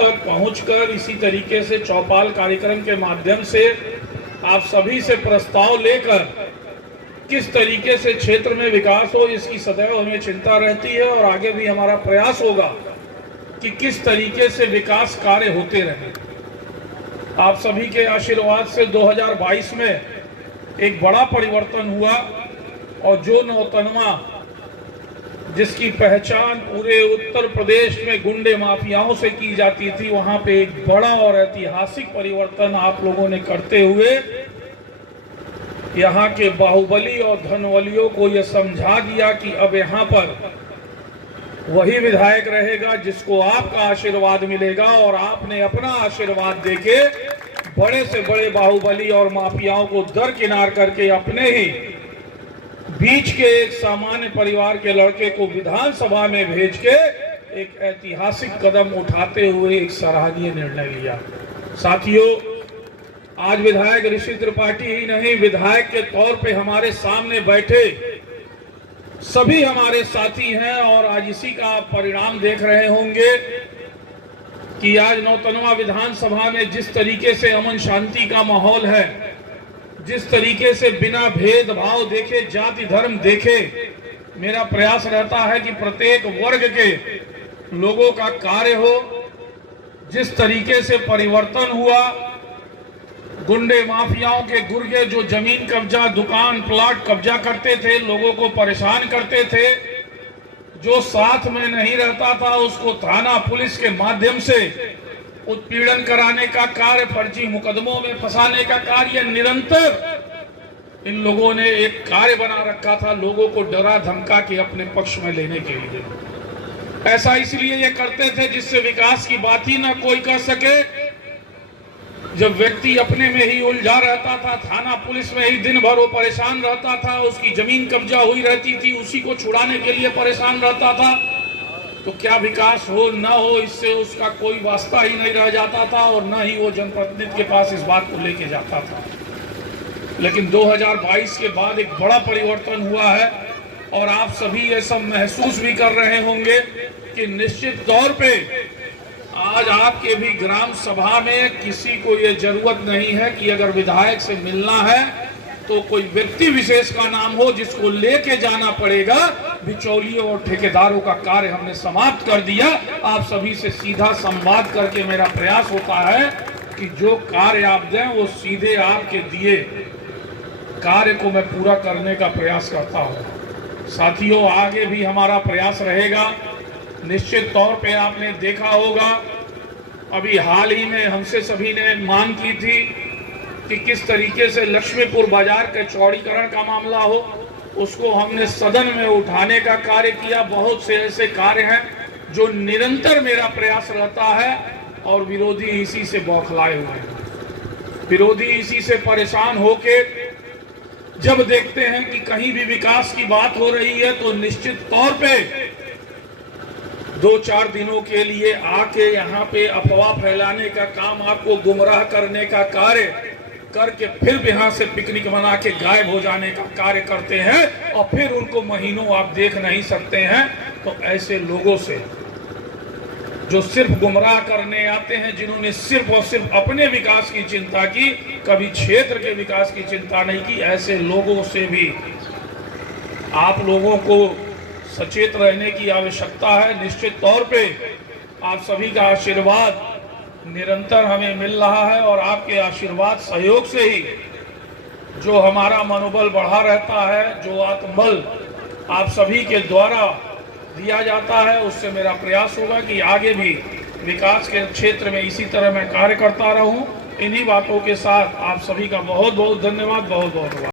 तक पहुंचकर इसी तरीके से चौपाल कार्यक्रम के माध्यम से आप सभी से प्रस्ताव लेकर किस तरीके से क्षेत्र में विकास हो, इसकी सदैव हमें चिंता रहती है और आगे भी हमारा प्रयास होगा कि किस तरीके से विकास कार्य होते रहे। आप सभी के आशीर्वाद से 2022 में एक बड़ा परिवर्तन हुआ और जो नौतनवा जिसकी पहचान पूरे उत्तर प्रदेश में गुंडे माफियाओं से की जाती थी, वहां पे एक बड़ा और ऐतिहासिक परिवर्तन आप लोगों ने करते हुए यहाँ के बाहुबली और धनवलियों को यह समझा दिया कि अब यहाँ पर वही विधायक रहेगा जिसको आपका आशीर्वाद मिलेगा, और आपने अपना आशीर्वाद देके बड़े से बड़े बाहुबली और माफियाओं को दरकिनार करके अपने ही बीच के एक सामान्य परिवार के लड़के को विधानसभा में भेज के एक ऐतिहासिक कदम उठाते हुए एक सराहनीय निर्णय लिया। साथियों, आज विधायक ऋषि त्रिपाठी ही नहीं, विधायक के तौर पे हमारे सामने बैठे सभी हमारे साथी हैं और आज इसी का आप परिणाम देख रहे होंगे कि आज नौतनवा विधानसभा में जिस तरीके से अमन शांति का माहौल है, जिस तरीके से बिना भेदभाव देखे, जाति धर्म देखे, मेरा प्रयास रहता है कि प्रत्येक वर्ग के लोगों का कार्य हो। जिस तरीके से परिवर्तन हुआ, गुंडे माफियाओं के गुर्गे जो जमीन कब्जा, दुकान प्लाट कब्जा करते थे, लोगों को परेशान करते थे, जो साथ में नहीं रहता था उसको थाना पुलिस के माध्यम से उत्पीड़न कराने का कार्य, फर्जी मुकदमों में फंसाने का कार्य निरंतर इन लोगों ने एक कार्य बना रखा था, लोगों को डरा धमका के अपने पक्ष में लेने के लिए। ऐसा इसलिए ये करते थे जिससे विकास की बात ही ना कोई कर सके। जब व्यक्ति अपने में ही उलझा रहता था, थाना पुलिस में ही दिन भर वो परेशान रहता था, उसकी जमीन कब्जा हुई रहती थी, उसी को छुड़ाने के लिए परेशान रहता था, तो क्या विकास हो ना हो इससे उसका कोई वास्ता ही नहीं रह जाता था और ना ही वो जनप्रतिनिधि के पास इस बात को लेके जाता था। लेकिन 2022 के बाद एक बड़ा परिवर्तन हुआ है और आप सभी ये सब महसूस भी कर रहे होंगे कि निश्चित तौर पे आज आपके भी ग्राम सभा में किसी को ये जरूरत नहीं है कि अगर विधायक से मिलना है तो कोई व्यक्ति विशेष का नाम हो जिसको लेके जाना पड़ेगा। बिचौलियों और ठेकेदारों का कार्य हमने समाप्त कर दिया। आप सभी से सीधा संवाद करके मेरा प्रयास होता है कि जो कार्य आप दें वो सीधे आपके दिए कार्य को मैं पूरा करने का प्रयास करता हूं। साथियों, आगे भी हमारा प्रयास रहेगा। निश्चित तौर पे आपने देखा होगा, अभी हाल ही में हमसे सभी ने मांग की थी कि किस तरीके से लक्ष्मीपुर बाजार के चौड़ीकरण का मामला हो, उसको हमने सदन में उठाने का कार्य किया। बहुत से ऐसे कार्य हैं जो निरंतर मेरा प्रयास रहता है और विरोधी इसी से बौखलाए हुए हैं। विरोधी इसी से परेशान होके जब देखते हैं कि कहीं भी विकास की बात हो रही है तो निश्चित तौर पे 2-4 दिनों के लिए आके यहाँ पे अफवाह फैलाने का काम, आपको गुमराह करने का कार्य करके फिर यहाँ से पिकनिक मना के गायब हो जाने का कार्य करते हैं और फिर उनको महीनों आप देख नहीं सकते हैं। तो ऐसे लोगों से जो सिर्फ गुमराह करने आते हैं, जिन्होंने सिर्फ और सिर्फ अपने विकास की चिंता की, कभी क्षेत्र के विकास की चिंता नहीं की, ऐसे लोगों से भी आप लोगों को सचेत रहने की आवश्यकता है। निश्चित तौर पे आप सभी का आशीर्वाद निरंतर हमें मिल रहा है और आपके आशीर्वाद सहयोग से ही जो हमारा मनोबल बढ़ा रहता है, जो आत्मबल आप सभी के द्वारा दिया जाता है, उससे मेरा प्रयास होगा कि आगे भी विकास के क्षेत्र में इसी तरह मैं कार्य करता रहूं। इन्हीं बातों के साथ आप सभी का बहुत बहुत धन्यवाद, बहुत बहुत